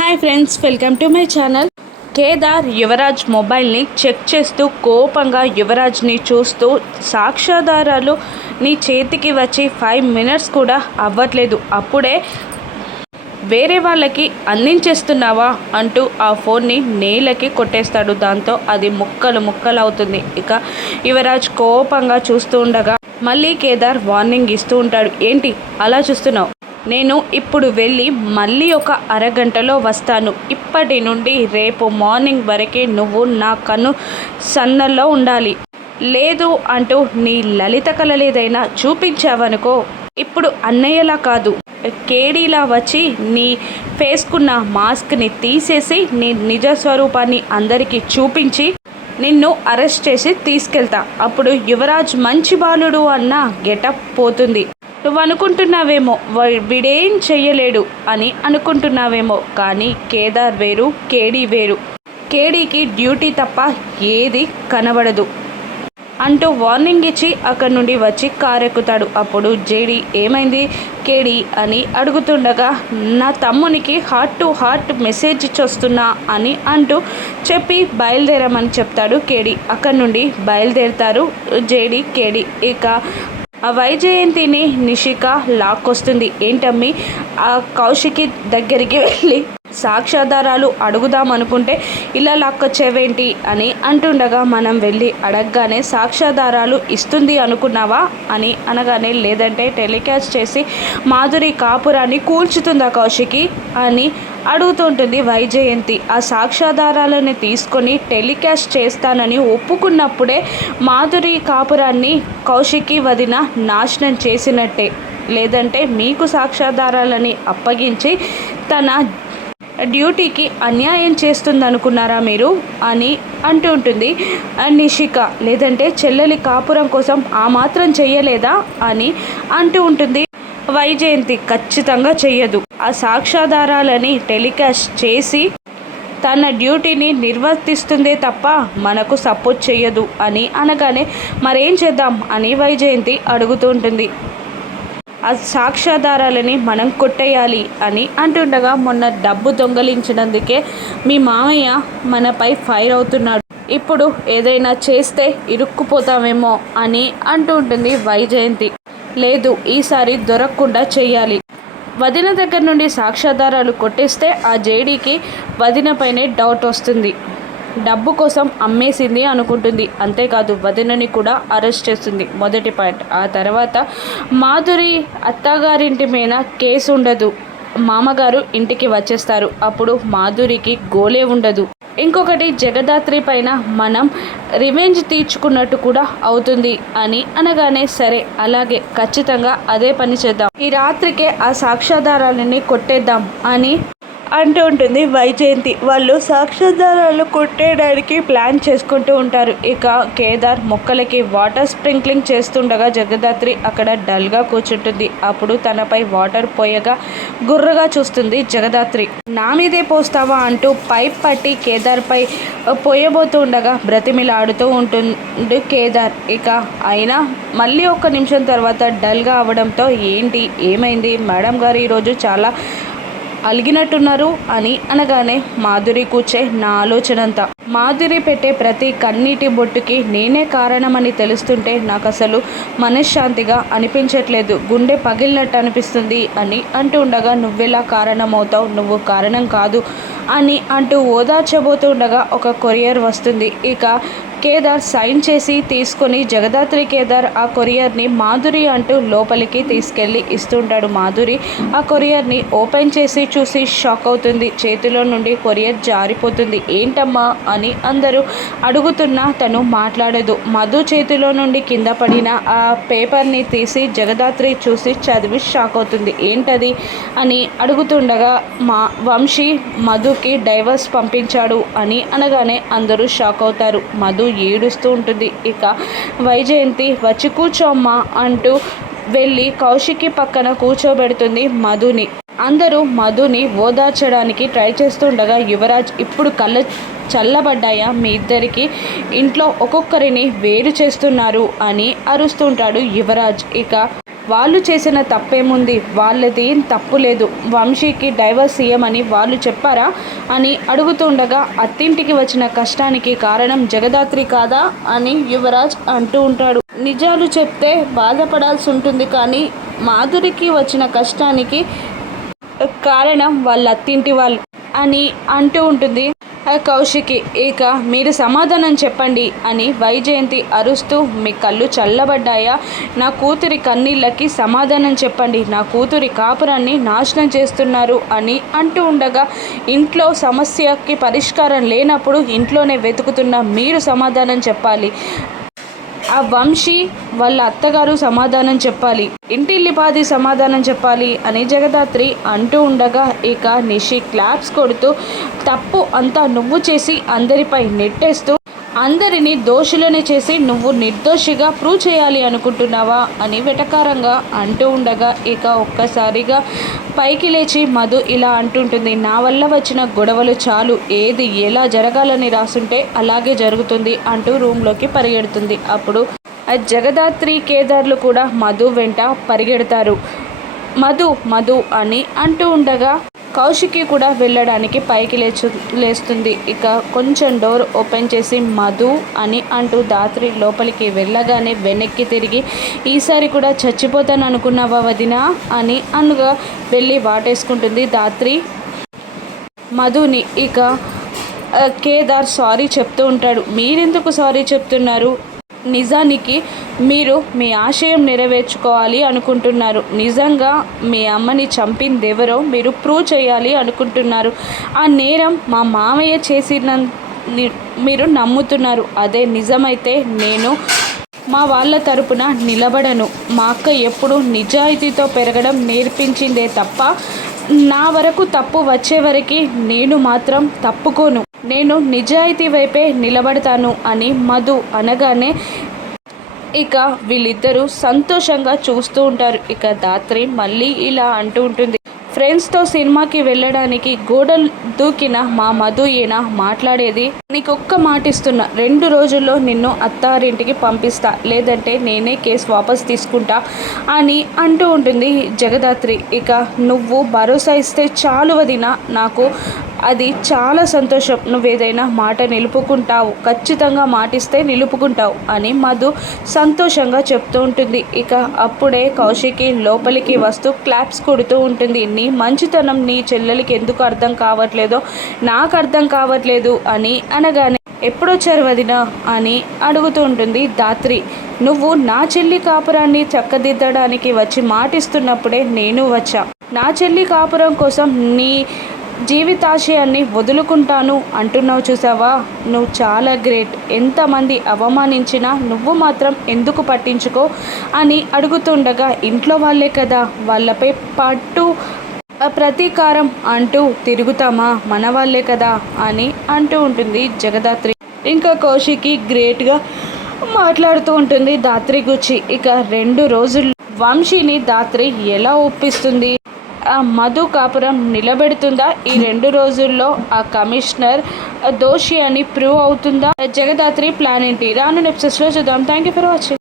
Hi friends welcome to my channel Kedar Yuvraj మొబైల్ని check చేస్తూ కోపంగా యువరాజ్ని చూస్తూ సాక్ష్యాధారాలు నీ చేతికి వచ్చి ఫైవ్ మినిట్స్ కూడా అవ్వట్లేదు. అప్పుడే వేరే వాళ్ళకి అందించేస్తున్నావా అంటూ ఆ ఫోన్ని నేలకి కొట్టేస్తాడు. దాంతో అది ముక్కలు ముక్కలు అవుతుంది ఇక యువరాజ్ కోపంగా చూస్తూ ఉండగా మళ్ళీ కేదార్ వార్నింగ్ ఇస్తూ ఉంటాడు. ఏంటి? అలా చూస్తున్నావు? నేను ఇప్పుడు వెళ్ళి మళ్ళీ ఒక అరగంటలో వస్తాను. ఇప్పటి నుండి రేపు మార్నింగ్ వరకే నువ్వు నా కన్ను సన్నల్లో ఉండాలి. లేదు అంటూ నీ లలిత కలలేదైనా చూపించావనుకో ఇప్పుడు అన్నయ్యలా కాదు. కేడీలా వచ్చి నీ ఫేస్కున్న మాస్క్ని తీసేసి నీ నిజ స్వరూపాన్ని అందరికీ చూపించి నిన్ను అరెస్ట్ చేసి తీసుకెళ్తా. అప్పుడు యువరాజ్ మంచి బాలుడు అన్న గెటప్ పోతుంది. నువ్వు అనుకుంటున్నావేమో వీడేం చెయ్యలేడు అని అనుకుంటున్నావేమో కానీ కేదార్ వేరు కేడీ వేరు. కేడీకి డ్యూటీ తప్ప ఏది కనబడదు. అంటూ వార్నింగ్ ఇచ్చి అక్కడి నుండి వచ్చి కారు ఎక్కుతాడు అప్పుడు జేడి ఏమైంది? కేడి అని అడుగుతుండగా నా తమ్మునికి హార్ట్ టు హార్ట్ మెసేజ్ ఇచ్చొస్తున్నా అని అంటూ చెప్పి బయలుదేరమని చెప్తాడు కేడి. అక్కడి నుండి బయలుదేరుతారు జేడి కేడి. ఇక ఆ వైజయంతిని నిషిక లాక్కొస్తుంది. ఏంటమ్మి? ఆ కౌశికి దగ్గరికి వెళ్ళి సాక్ష్యాధారాలు అడుగుదాం అనుకుంటే ఇలా లాక్కొచ్చేవేంటి అని అంటుండగా మనం వెళ్ళి అడగగానే సాక్ష్యాధారాలు ఇస్తుంది అనుకున్నావా అని అనగానే లేదంటే టెలికాస్ట్ చేసి మాధురి కాపురాన్ని కూల్చుతుందా కౌశికి అని అడుగుతుంటుంది వైజయంతి. ఆ సాక్ష్యాధారాలను తీసుకొని టెలికాస్ట్ చేస్తానని ఒప్పుకున్నప్పుడే మాధురి కాపురాన్ని కౌశికి వదిన నాశనం చేసినట్టే. లేదంటే మీకు సాక్ష్యాధారాలని అప్పగించి తన డ్యూటీకి అన్యాయం చేస్తుందనుకున్నారా మీరు? అని అంటూ ఉంటుంది. నిషిక లేదంటే చెల్లెలి కాపురం కోసం ఆ మాత్రం చెయ్యలేదా? అని అంటూ ఉంటుంది. వైజయంతి ఖచ్చితంగా చెయ్యదు. ఆ సాక్ష్యాధారాలని టెలికాస్ట్ చేసి తన డ్యూటీని నిర్వర్తిస్తుందే తప్ప మనకు సపోర్ట్ చేయదు అని అనగానే మరేం చేద్దాం? అని వైజయంతి అడుగుతూ ఉంటుంది. ఆ సాక్ష్యాధారాలని మనం కొట్టేయాలి అని అంటుండగా మొన్న డబ్బు దొంగలించినందుకే మీ మామయ్య మనపై ఫైర్ అవుతున్నాడు. ఇప్పుడు ఏదైనా చేస్తే ఇరుక్కుపోతామేమో అని అంటుంటుంది వైజయంతి. లేదు ఈసారి దొరకకుండా చేయాలి. వదిన దగ్గర నుండి సాక్ష్యాధారాలు కొట్టేస్తే ఆ జేడీకి వదినపైనే డౌట్ వస్తుంది. డబ్బు కోసం అమ్మేసింది అనుకుంటుంది. అంతేకాదు వదినని కూడా అరెస్ట్ చేస్తుంది. మొదటి పాయింట్. ఆ తర్వాత మాధురి అత్తగారింటి మీద కేసు ఉండదు. మామగారు ఇంటికి వచ్చేస్తారు. అప్పుడు మాధురికి గోలే ఉండదు. ఇంకొకటి జగదాత్రి పైన మనం రివెంజ్ తీర్చుకున్నట్టు కూడా అవుతుంది అని అనగానే సరే అలాగే ఖచ్చితంగా అదే పని చేద్దాం. ఈ రాత్రికే ఆ సాక్ష్యాధారాలని కొట్టేద్దాం అని అంటూ ఉంటుంది. వైజయంతి వాళ్ళు సాక్ష్యాధారాలు కొట్టేయడానికి ప్లాన్ చేసుకుంటూ ఉంటారు. ఇక కేదార్ మొక్కలకి వాటర్ స్ప్రింక్లింగ్ చేస్తుండగా జగదాత్రి అక్కడ డల్గా కూర్చుంటుంది. అప్పుడు తనపై వాటర్ పోయగా గుర్రగా చూస్తుంది జగదాత్రి. నా మీదే పోస్తావా? అంటూ పైప్ పట్టి కేదార్పై పోయబోతూ ఉండగా బ్రతిమిలాడుతూ ఉంటుంది కేదార్. ఇక అయినా మళ్ళీ ఒక్క నిమిషం తర్వాత డల్గా అవడంతో ఏంటి? ఏమైంది? మేడం గారు ఈరోజు చాలా అలిగినట్టున్నారు అని అనగానే మాధురి కూర్చే నా ఆలోచనంతా. మాధురి పెట్టే ప్రతి కన్నీటి బొట్టుకి నేనే కారణమని తెలుస్తుంటే నాకు అసలు మనశ్శాంతిగా అనిపించట్లేదు. గుండె పగిలినట్టు అనిపిస్తుంది అని అంటూ ఉండగా నువ్వెలా కారణమవుతావు? నువ్వు కారణం కాదు అని అంటూ ఓదార్చబోతుండగా ఒక కొరియర్ వస్తుంది. ఇక కేదార్ సైన్ చేసి తీసుకొని జగదాత్రి కేదార్ ఆ కొరియర్ని మాధురి అంటూ లోపలికి తీసుకెళ్ళి ఇస్తుంటాడు మాధురి. ఆ కొరియర్ని ఓపెన్ చేసి చూసి షాక్ అవుతుంది. చేతిలో నుండి కొరియర్ జారిపోతుంది. ఏంటమ్మా అని అందరూ అడుగుతున్నా తను మాట్లాడదు. మధు చేతిలో నుండి కింద పడిన ఆ పేపర్ని తీసి జగదాత్రి చూసి చదివి షాక్ అవుతుంది. ఏంటది అని అడుగుతుండగా మా వంశీ మధుకి డైవర్స్ పంపించాడు అని అనగానే అందరూ షాక్ అవుతారు. మధు ఏడుస్తూ ఉంటుంది. ఇక వైజయంతి వచ్చి కూర్చోమ్మా అంటూ వెళ్ళి కౌశికి పక్కన కూర్చోబెడుతుంది మధుని. అందరూ మధుని ఓదార్చడానికి ట్రై చేస్తుండగా యువరాజ్ ఇప్పుడు కళ్ళ చల్లబడ్డాయా? మీ ఇద్దరికి ఇంట్లో ఒక్కొక్కరిని వేరు చేస్తున్నారు అని అరుస్తుంటాడు యువరాజ్. ఇక వాళ్ళు చేసిన తప్పేముంది? వాళ్ళది ఏం తప్పు లేదు వంశీకి డైవర్స్ ఇయ్యమని వాళ్ళు చెప్పారా? అని అడుగుతుండగా అత్తింటికి వచ్చిన కష్టానికి కారణం జగదాత్రి కాదా? అని యువరాజ్ అంటూ ఉంటాడు. నిజాలు చెప్తే బాధపడాల్సి ఉంటుంది కానీ మాధురికి వచ్చిన కష్టానికి కారణం వాళ్ళ అత్తింటి వాళ్ళు అని అంటూ ఉంటుంది. కౌశికి ఇక మీరు సమాధానం చెప్పండి అని వైజయంతి అరుస్తూ మీ కళ్ళు చల్లబడ్డాయా? నా కూతురి కన్నీళ్ళకి సమాధానం చెప్పండి. నా కూతురి కాపురాన్ని నాశనం చేస్తున్నారు అని అంటూ ఉండగా ఇంట్లో సమస్యకి పరిష్కారం లేనప్పుడు ఇంట్లోనే వెతుకుతున్న మీరు సమాధానం చెప్పాలి. ఆ వంశీ వాళ్ళ అత్తగారు సమాధానం చెప్పాలి. ఇంటిల్లిపాది సమాధానం చెప్పాలి అని జగదాత్రి అంటూ ఉండగా ఇక నిషి క్లాప్స్ కొడుతూ తప్పు అంతా నువ్వు చేసి అందరిపై నెట్టేస్తూ అందరినీ దోషులనే చేసి నువ్వు నిర్దోషిగా ప్రూవ్ చేయాలి అనుకుంటున్నావా? అని వెటకారంగా అంటూ ఉండగా ఇక ఒక్కసారిగా పైకి లేచి మధు ఇలా అంటుంటుంది నా వల్ల వచ్చిన గొడవలు చాలు ఏది ఎలా జరగాలని రాసుంటే అలాగే జరుగుతుంది అంటూ రూమ్లోకి పరిగెడుతుంది. అప్పుడు ఆ జగదాత్రి కేదార్లు కూడా మధు వెంట పరిగెడతారు. మధు మధు అని అంటూ ఉండగా కౌశికి కూడా వెళ్ళడానికి పైకి లేచు లేస్తుంది. ఇక కొంచెం డోర్ ఓపెన్ చేసి మధు అని అంటూ దాత్రి లోపలికి వెళ్ళగానే వెనక్కి తిరిగి ఈసారి కూడా చచ్చిపోతాను అనుకున్నావా వదినా? అని అనుగా వెళ్ళి వాటేసుకుంటుంది దాత్రి. మధుని ఇక కేదార్ సారీ చెప్తూ ఉంటాడు. మీరెందుకు సారీ చెప్తున్నారు? నిజానికి మీరు మీ ఆశయం నెరవేర్చుకోవాలి అనుకుంటున్నారు. నిజంగా మీ అమ్మని చంపింది ఎవరో మీరు ప్రూవ్ చేయాలి అనుకుంటున్నారు. ఆ నేరం మా మామయ్య చేసిన మీరు నమ్ముతున్నారు. అదే నిజమైతే నేను మా వాళ్ళ తరపున నిలబడను. మా అక్క ఎప్పుడు నిజాయితీతో పెరగడం నేర్పించిందే తప్ప నా వరకు తప్పు వచ్చే వరకు నేను మాత్రం తప్పుకోను. నేను నిజాయితీ వైపే నిలబడతాను అని మధు అనగానే ఇక వీళ్ళిద్దరూ సంతోషంగా చూస్తూ ఉంటారు. ఇక దాత్రి మళ్ళీ ఇలా అంటూ ఉంటుంది. ఫ్రెండ్స్తో సినిమాకి వెళ్ళడానికి గోడలు దూకిన మా మధు ఈయన మాట్లాడేది నీకు ఒక్క మాట ఇస్తున్నా రెండు రోజుల్లో నిన్ను అత్తారింటికి పంపిస్తా. లేదంటే నేనే కేసు వాపస్ తీసుకుంటా అని అంటూ ఉంటుంది జగదాత్రి. ఇక నువ్వు భరోసా ఇస్తే చాలు వదిన. నాకు అది చాలా సంతోషం. నువ్వేదైనా మాట నిలుపుకుంటావు ఖచ్చితంగా మాటిస్తే నిలుపుకుంటావు అని మధు సంతోషంగా చెప్తూ ఉంటుంది. ఇక అప్పుడే కౌశికి లోపలికి వస్తూ క్లాప్స్ కొడుతూ ఉంటుంది. నీ మంచితనం నీ చెల్లెలకి ఎందుకు అర్థం కావట్లేదో నాకు అర్థం కావట్లేదు అని అనగానే ఎప్పుడొచ్చారు వదిన అని అడుగుతూ ఉంటుంది దాత్రి నువ్వు నా చెల్లి కాపురాన్ని చక్కదిద్దడానికి వచ్చి మాటిస్తున్నప్పుడే నేను వచ్చా. నా చెల్లి కాపురం కోసం నీ జీవితాశయాన్ని వదులుకుంటాను అంటున్నావు చూసావా? నువ్వు చాలా గ్రేట్. ఎంతమంది అవమానించినా నువ్వు మాత్రం ఎందుకు పట్టించుకో అని అడుగుతుండగా ఇంట్లో వాళ్ళే కదా వాళ్ళపై పట్టు ప్రతీకారం అంటూ తిరుగుతామా? మన వాళ్ళే కదా అని అంటూ ఉంటుంది జగదాత్రి. ఇంకా కౌశికి గ్రేట్గా మాట్లాడుతూ ఉంటుంది దాత్రి గుచ్చి. ఇక రెండు రోజులు వంశీని దాత్రి ఎలా ఒప్పిస్తుంది? ఆ మధు కాపురం నిలబెడుతుందా? ఈ రెండు రోజుల్లో ఆ కమిషనర్ దోషి అని ప్రూవ్ అవుతుందా? జగదాత్రి ప్లాన్ ఏంటి? రాను లో చూద్దాం. Thank you for watching